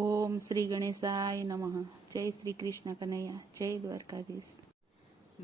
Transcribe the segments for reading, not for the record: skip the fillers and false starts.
ઓમ શ્રી ગણેશાય નમઃ. જય શ્રી કૃષ્ણ કનૈયા, જય દ્વારકાધીશ.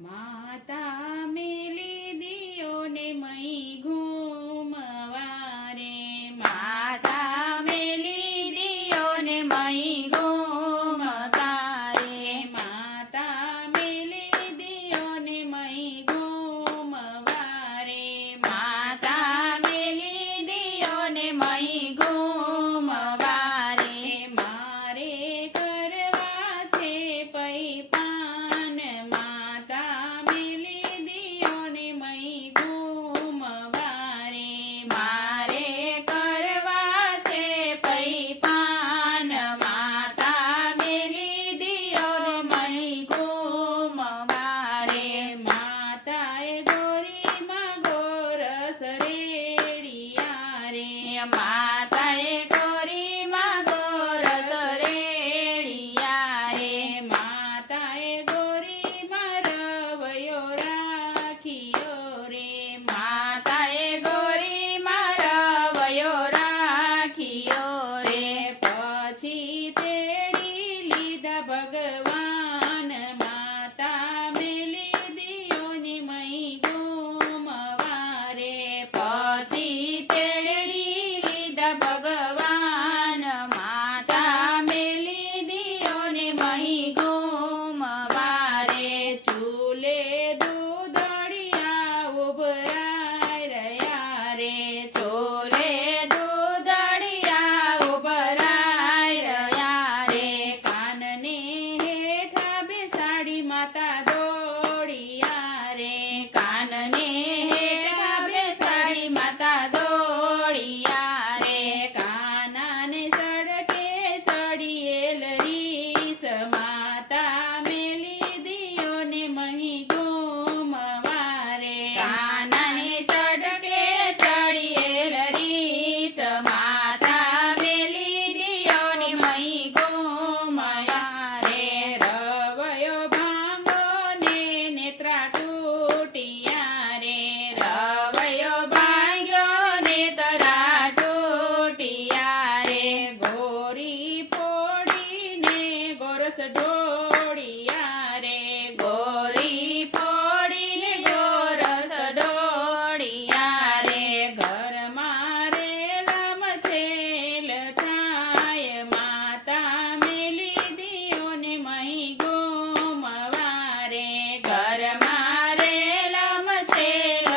માતા મેલી દિયો ને મઈ ઘૂમવારે, માતા મેલી દિયો ને મઈ ઘૂમતારે, માતા મેલી દિયો ને મઈ ઘૂમવારે, માતા મેલી દિયો ને મઈ ઘૂમવારે. મારે કરવા છે પૈ પાન, માતા મેલી દિયો ને મઈ ઘૂમવારે, મારે કરવા છે પૈ પાન, માતા મેલી દિયો ને મઈ ઘૂમવારે. માતાએ ગોરીમાં ગોરસ રેડિયા રે, માતાએ ગોરીમાં ગોરસ રેડિયા રે, માતાએ ગોરીમાં રવયો રાખ્યો રે, માતાએ ગોરીમાં રવયો રાખ્યો રે. પછી તેડી લીધા ભગવાન, માતા મેલી દિયો ને મઈ ઘૂમવારે. પછી તેડી લીધા ભગવાન, માતા મેલી દિયો ને મઈ ઘૂમવારે. ચૂલે દૂધડિયા ઉભરાય રહ્યા રે, ચૂલે દૂધડિયા ઉભરાય રહ્યા રે. કાનને હેઠા બેસાડી માતા દોડિયા રે, કાનને હેઠા બેસાડી માતા દોડિયા રે. કાનાને સડકે ચડીએલ રીસ, માતા મેલી દિયો ને મહી ઘૂમવારે. કાનાને ચડકે ચડીએલ રીસ, માતા મેલી દિયો ને મહી ઘૂમવારે. રવયો ભાંગો ને નેત્રા તૂટિયા રે, રવયો ભાંગ્યો નેત્રા તૂટિયા રે. ગોરી ફોડીને ગોરસ ઢોળિયા રે, ગોરી ફોડીને ગોરસ ઢોળિયા રે. ઘરમાં રેલમ છેલ થાય, માતા મેલી દિયો ને મહી ઘૂમવારે. ઘરમાં રેલમ છેલ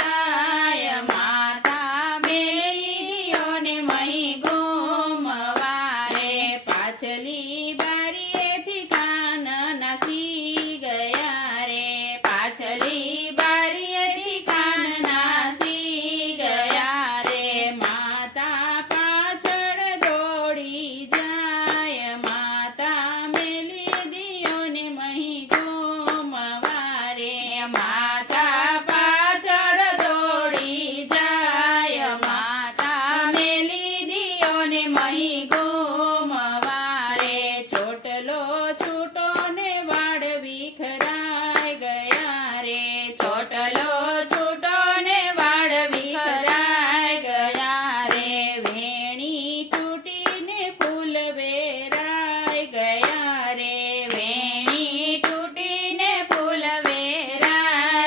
થાય, માતા મેલી દિયો ને મહી ઘૂમવારે. પાછલી બારીએથી કાન નાસી ગયા રે, પાછલી બારીએથી કાન નાસી ગયા રે. માતા પાછળ દોડી જાય, માતા મેલી દિયો ને મહી ઘૂમવારે. માતા પાછળ દોડી જાય, માતા મેલી દિયો ને મહી ઘૂમવારે. ચોટલો છૂટો ને વાળ વિખરાઈ ગયા રે, ચોટલો છૂટો ને વાળ વિખરાઈ ગયા રે. વેણી તૂટીને ફૂલ વેરાઈ ગયા રે, વેણી તૂટીને ફૂલ વેરાઈ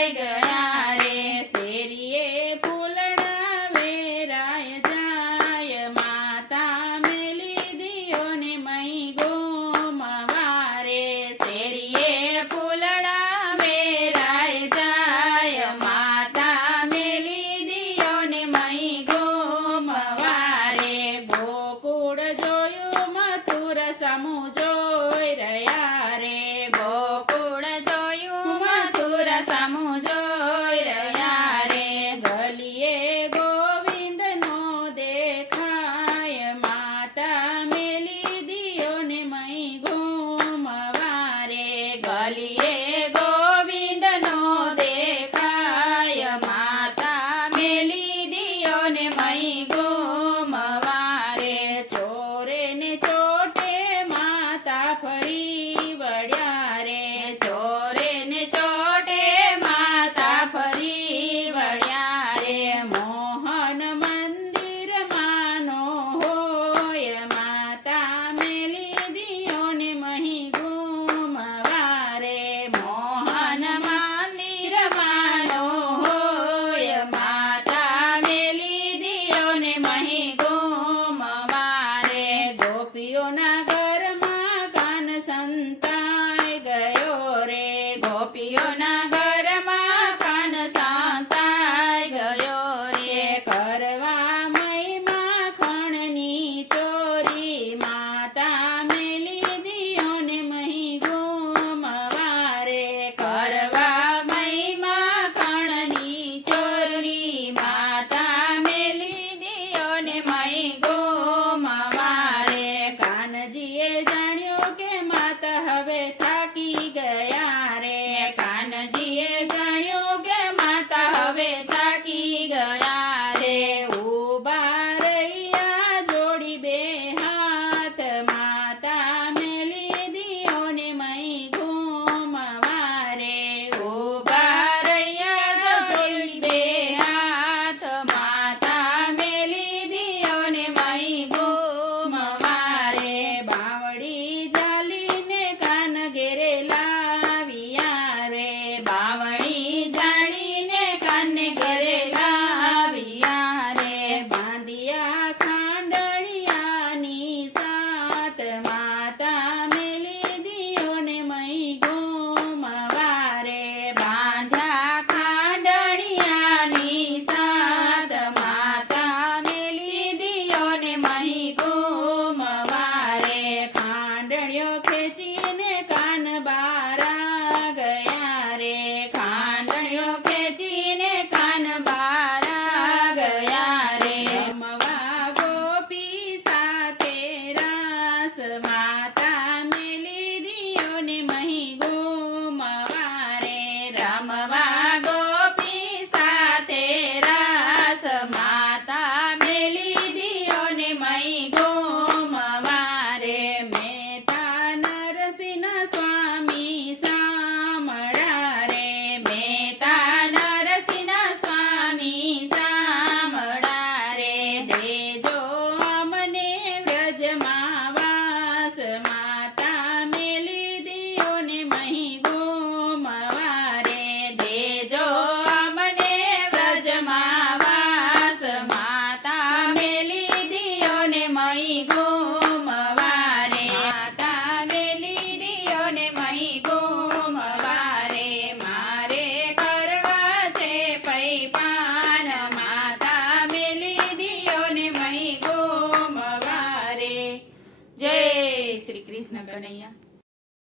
વાવણી જાણીને કાને ઘરે લાવ્યા રે બાંધિયા ખાંડણિયાની સાત માતા મેલી દિયોને મહી ગોમવારે બાંધ્યા ખાંડણિયાની સાત માતા મેલી દિયોને મહી ગોમવારે ખાંડણીઓ ખેંચીને કાન બારા ગયા રે ખાંડણીઓ ખેંચીને કાન બારા ગયા રે રમવા ગોપી સાથે રાસ માતા મેલી દિયોને મહી ગોમવારે રમવા ગોપી સાથે રાસ માતા મેલી દિયોને મહી ગોમવારે મહેતા નરસિંહ સ્વામી સામળા રે મહેતા નરસિંહ સ્વામી સામળા રે દેજો અમને વ્રજમાં વાસ માતા મેલી દિયોને મહી ગોમવારે દેજો અમને વ્રજમાં વાસ માતા મેલી દિયોને મહી ગોમવારે માતા મેલી દિયોને મહી ગોમવારે મારે કરવા છે પૈપાન માતા મેલી દિયોને મહી ગોમવારે જય શ્રી કૃષ્ણ કનૈયા